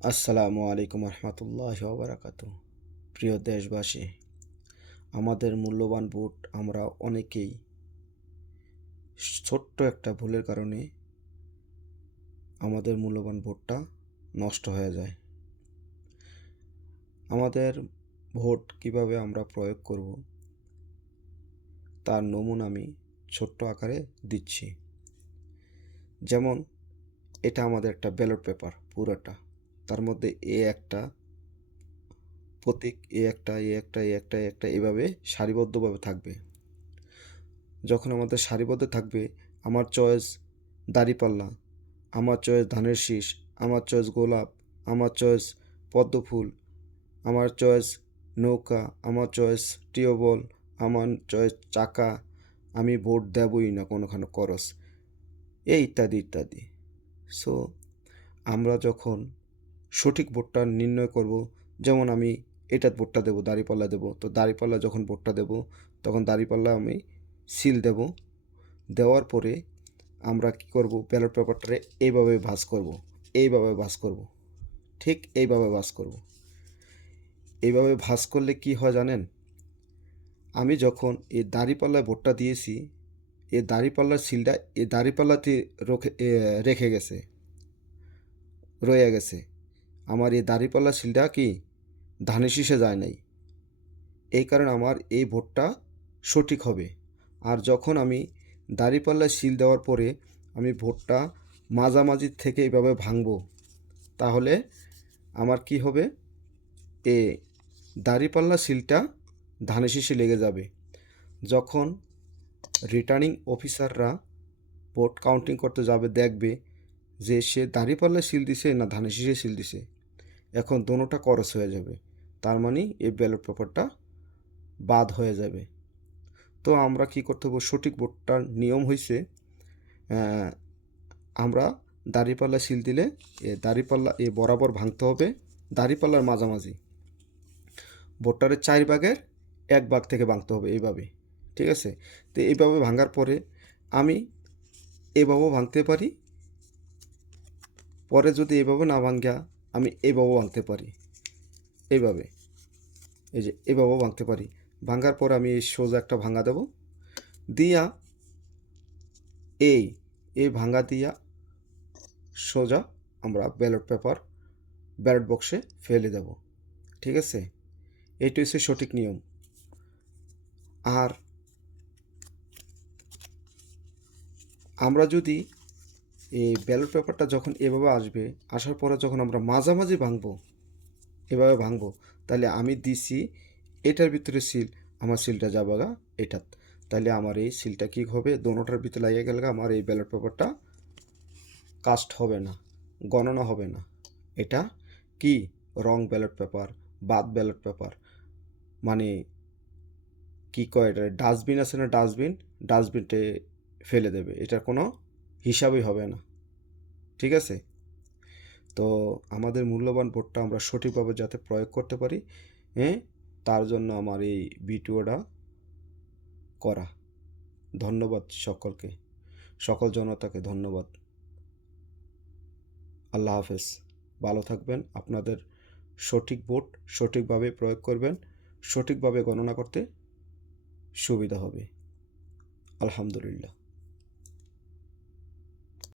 আসসালামু আলাইকুম রহমতুল্লাহি ওয়া বারাকাতুহু। প্রিয় দেশবাসী, আমাদের মূল্যবান ভোট আমরা অনেকেই ছোট্ট একটা ভুলের কারণে আমাদের মূল্যবান ভোটটা নষ্ট হয়ে যায়। আমাদের ভোট কিভাবে আমরা প্রয়োগ করব তার নমুনা আমি ছোট্ট আকারে দিচ্ছি। যেমন এটা আমাদের একটা ব্যালট পেপার পুরোটা, তার মধ্যে একটা প্রতীক, এ একটা এভাবে সারিবদ্ধভাবে থাকবে। যখন আমাদের সারিবদ্ধ থাকবে, আমার চয়েস দাঁড়িপাল্লা, আমার চয়েস ধানের শীষ, আমার চয়েস গোলাপ, আমার চয়েস পদ্মফুল, আমার চয়েস নৌকা, আমার চয়েস টিউবওয়েল, আমার চয়েস চাকা, আমি ভোট দেবই না কোনোখানে করস, এই ইত্যাদি ইত্যাদি। সো আমরা যখন সঠিক ভোটটা নির্ণয় করব, যেমন আমি এটার ভোটটা দেবো, দাঁড়িপাল্লা দেবো, তো দাঁড়িপাল্লা যখন ভোটটা দেবো তখন দাঁড়িপাল্লা আমি সিল দেব। দেওয়ার পরে আমরা কি করব, ব্যালট পেপারটারে এইভাবে ভাঁজ করব, ঠিক এইভাবে ভাঁজ করব। এইভাবে ভাঁজ করলে কি হয় জানেন, আমি যখন এই দাঁড়িপাল্লায় ভোটটা দিয়েছি, এই দাঁড়িপাল্লার সিলটা এই দাঁড়িপাল্লাতে রেখে গেছে, রয়ে গেছে। আমার এই দাঁড়িপাল্লার সিলটা কি ধানের শীষে যায় নাই, এই কারণে আমার এই ভোটটা সঠিক হবে। আর যখন আমি দাঁড়িপাল্লায় সিল দেওয়ার পরে আমি ভোটটা মাঝামাঝি থেকে এইভাবে ভাঙবো, তাহলে আমার কি হবে, এ দাঁড়িপাল্লা সিলটা ধানের শীষে লেগে যাবে। যখন রিটার্নিং অফিসাররা ভোট কাউন্টিং করতে যাবে, দেখবে যে সে দাঁড়িপাল্লায় সিল দিছে না ধানের শীষে সিল দিছে, এখন দোনোটা করস হয়ে যাবে। তার মানে এই ব্যালট পেপারটা বাদ হয়ে যাবে। তো আমরা কি করতে হবে, সঠিক ভোটটার নিয়ম হয়েছে, আমরা দাঁড়িপাল্লা সিল দিলে দাঁড়িপাল্লা বরাবর ভাঙতে হবে, দাঁড়িপাল্লার মাঝামাঝি ভোটটারের 4 ভাগের 1 ভাগ থেকে ভাঙতে হবে এইভাবে। ঠিক আছে? তো এইভাবে ভাঙার পরে আমি এভাবেও ভাঙতে পারি, পরে যদি এভাবে না ভাঙ্গা আমি এইভাবেও ভাঙতে পারি, এইভাবে, এই যে এভাবেও ভাঙতে পারি। ভাঙার পর আমি এই সোজা একটা ভাঙা দেব, দিয়া এই এই ভাঙা দিয়া সোজা আমরা ব্যালট বক্সে ফেলে দেব। ঠিক আছে? এইটা হচ্ছে সঠিক নিয়ম। আর আমরা যদি এই ব্যালট পেপারটা যখন এভাবে আসবে, আসার পরে যখন আমরা মাঝামাঝি ভাঙবো, এভাবে ভাঙবো, তাহলে আমি দিছি এটার ভিতরে সিল, আমার সিলটা যাবে গা এটাত, তাহলে আমার এই সিলটা কী হবে, দোনোটার ভিতরে লাগিয়ে গেলে আমার এই ব্যালট পেপারটা কাস্ট হবে না, গণনা হবে না। এটা কি রং ব্যালট পেপার, বাদ ব্যালট পেপার, মানে কি কয় এটা, ডাস্টবিন আছে না, ডাস্টবিনটে ফেলে দেবে, এটার কোনো হিসাবই হবে না। ঠিক আছে? তো আমাদের মূল্যবান ভোটটা আমরা সঠিকভাবে যাতে প্রয়োগ করতে পারি, হ্যাঁ, তার জন্য আমার এই ভিডিওটা করা। ধন্যবাদ সকলকে, সকল জনতাকে ধন্যবাদ। আল্লাহ হাফেজ। ভালো থাকবেন। আপনাদের সঠিক ভোট সঠিকভাবে প্রয়োগ করবেন, সঠিকভাবে গণনা করতে সুবিধা হবে। আলহামদুলিল্লাহ।